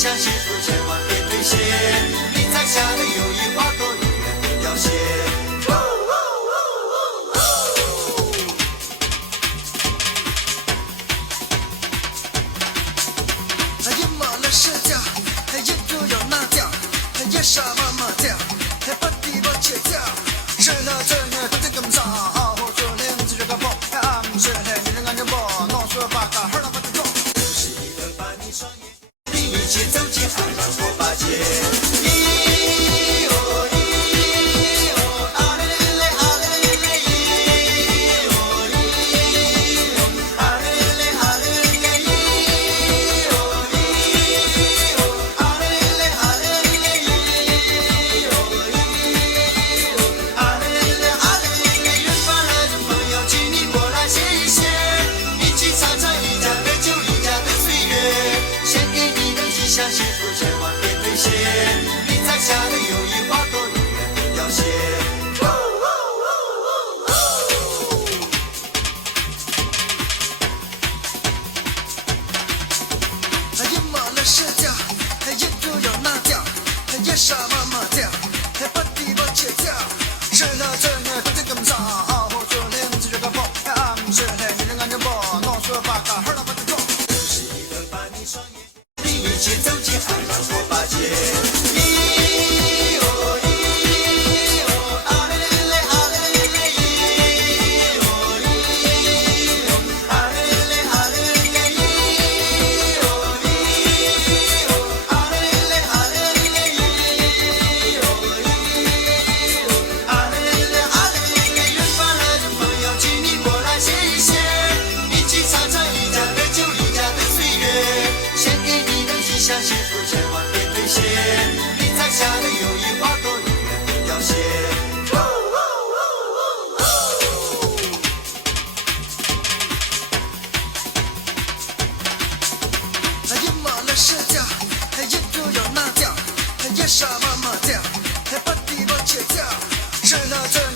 想幸福千万别兑现，你摘下的友谊花朵永远不凋谢。也没了社交，也就有那调，也什么没调，不敌我切掉。是了，这个不得咁傻，我说连自己个跑，是了，你人俺就跑，弄说把个哈儿不得撞。是一个把你双眼，你一起走进海洋火把街。想幸福千万别兑现，你摘下的友谊花朵永远不凋谢。也没了社交，也就有那调，也什么没调，不敌我切掉。是了，这个不得咁傻，我说连自己个跑，是了，你人俺就跑，弄说把个哈儿不得撞。是一个把你双眼。一起走进海洋火把街。想幸福千万别兑现，你摘下的友谊花朵永远不凋谢。也没了社交，也就有那调，也什么没调，不敌我切掉。是了，这